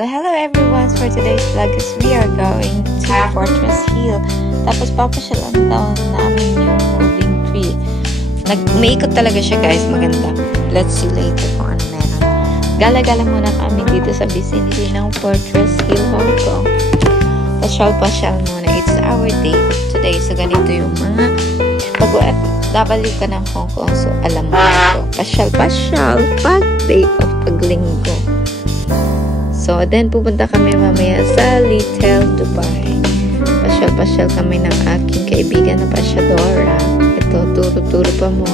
So hello everyone, for today's vlog is we are going to Fortress Hill. Tapos papasyalan daw namin yung moving tree. Umiikot talaga siya guys, maganda. Let's see later kung ano meron. Gala-gala muna kami dito sa vicinity ng Fortress Hill, Hong Kong. Pasyal-pasyal muna. It's our day today. So ganito yung mga pag-OFW ka ng Hong Kong. So alam mo ito. Pasyal-pasyal pag day of paglinggo. So, then pupunta kami mamaya sa Little Dubai. Pasyal-pasyal kami ng aking kaibigan na pasyadora. Ito, turo-turo pa mo.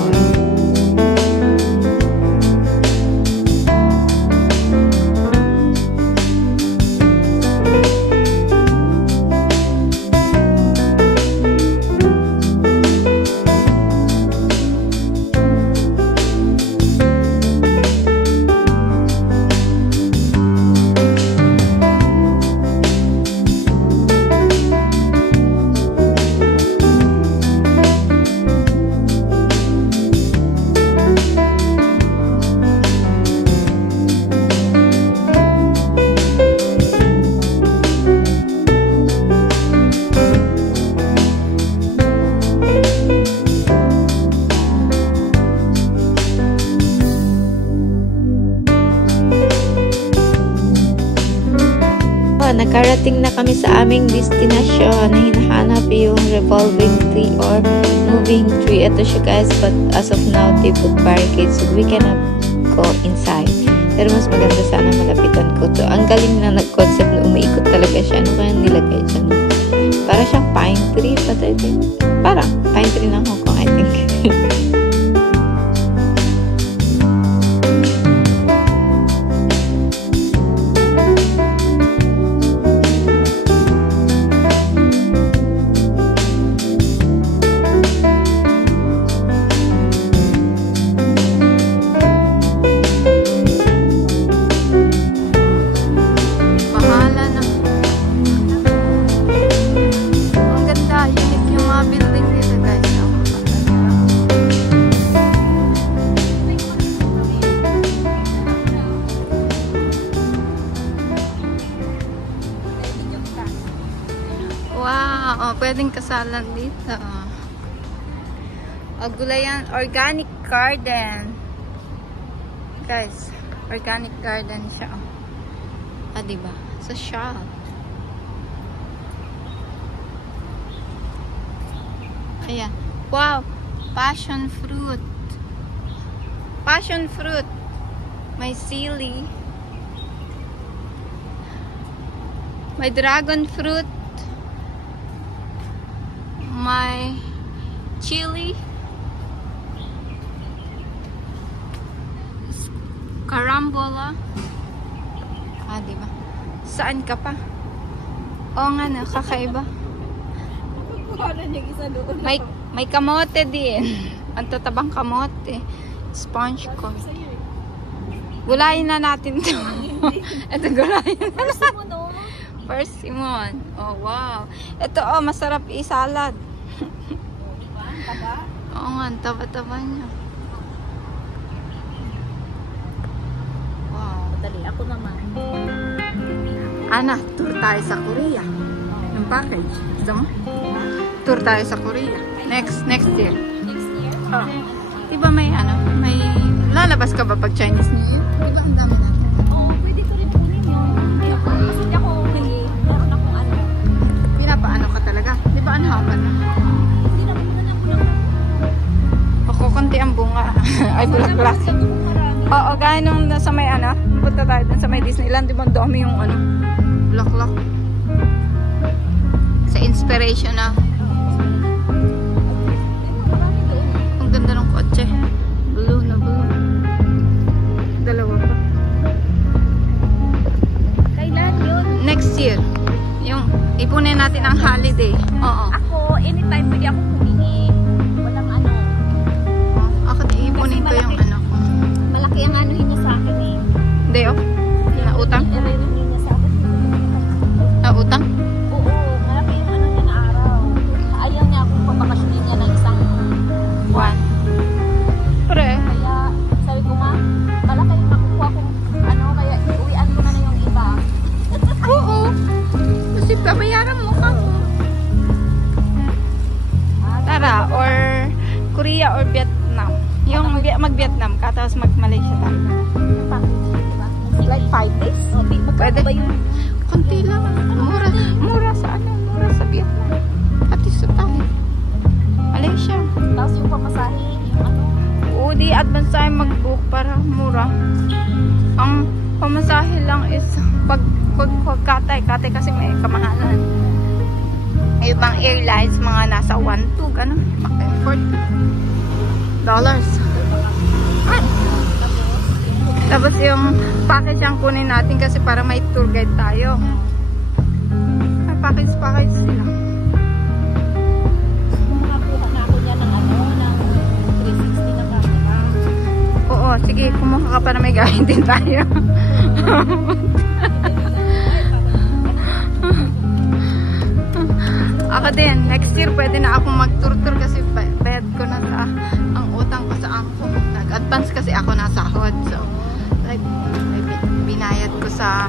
Nakarating na kami sa aming destinasyon na hinahanap yung revolving tree or moving tree. Ito siya guys, but as of now they put barricades so we cannot go inside. Pero mas maganda sana malapitan ko to. Ang galing na nag-concept na umiikot talaga siya. Ano kaya nilagay dyan? Para siyang pine tree, but I think parang pine tree ng Hong Kong, I think. Wow, pwedeng kasalan dito. Gulayan, organic garden. Guys, organic garden siya. Diba? Sa shop. Ayan. Wow, passion fruit. Passion fruit. May sili. May dragon fruit. May chili, carambola. Diba? Saan ka pa? Oo nga na, kakaiba. May kamote din. Ang tatabang kamote. Sponge ko. Gulayin na natin to. Ito, gulayin na natin. Persimmon. Oh, wow. Ito, oh, masarap i-salad. Taba? Oo nga, taba-taba niya. Wow. Dali, ako naman. Ana, tour tayo sa Korea. Yung package. Gusto mo? Tour tayo sa Korea. Next year. Next year? Oh. Diba may ano? May lalabas ka ba pag Chinese New Year? Diba ang dami natin? Oo, pwede ko rin kunin yun. Hindi ako, kasi hindi ako meron akong ano. Pinapaano ka talaga? Diba ano hapan na? Hindi na ako konti ang bunga. Ay, bulak-bulak. Oo, gaya nung sa may ano, punta tayo dun sa may Disneyland, diba ang dami yung ano, bulak-bulak. Sa inspiration na. Ang ganda ng kotse. Blue na blue. Dalawa pa. Kailan yun? Next year. Yung ipunin natin ang holiday. Oo. Ako, anytime pwede ako humingi. Walang ano. Ako ipunin ko yung ano ko. Malaki ang ano niya sa akin eh. Hindi oh. Nautang? Niya sa akin. Nautang? Oo, malaki yung ano niya na araw. Ayaw niya akong papakasyonin niya ng isang buwan. Pre. Kaya sabi ko nga, malaki yung makukuha kong ano, kaya iuwian ko na yung iba. $20. Pwede. Ba yun? Konti lang. Mura sa ano? Mura sa Vietnam. Pati sa tayo. Malaysia. Tapos yung pamasahe, yung ano. Oo, di advance tayo mag-book para mura. Ang pamasahe lang is pag katay kasi may kamahalan. Ibang airlines, mga nasa 1-2, gano'n. $40. Tapos yung package ang kunin natin kasi para may tour guide tayo. May package sila. Makakuha na ako niya ng ano, ng 360 na camera. Oo, sige, kumuha ka para may gawin din tayo. Ako din, next year pwede na akong mag-tour-tour kasi bayad ko na sa ang utang ko sa angko. Nag-advance kasi ako nasahod. So, like, binayad ko sa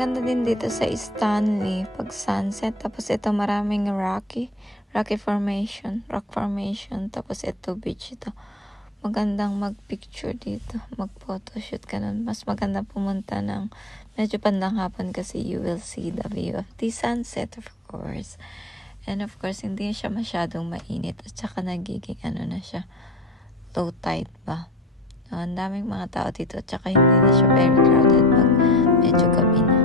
maganda din dito sa Stanley pag sunset. Tapos ito maraming rock formation. Tapos ito beach ito. Magandang mag-picture dito. Mag-photoshoot ka nun. Mas maganda pumunta ng medyo pandang hapon kasi you will see the view of the sunset of course. And of course, hindi siya masyadong mainit. At saka nagiging na siya low tide ba. Ang daming mga tao dito. At saka hindi na siya very crowded pag medyo gabi na.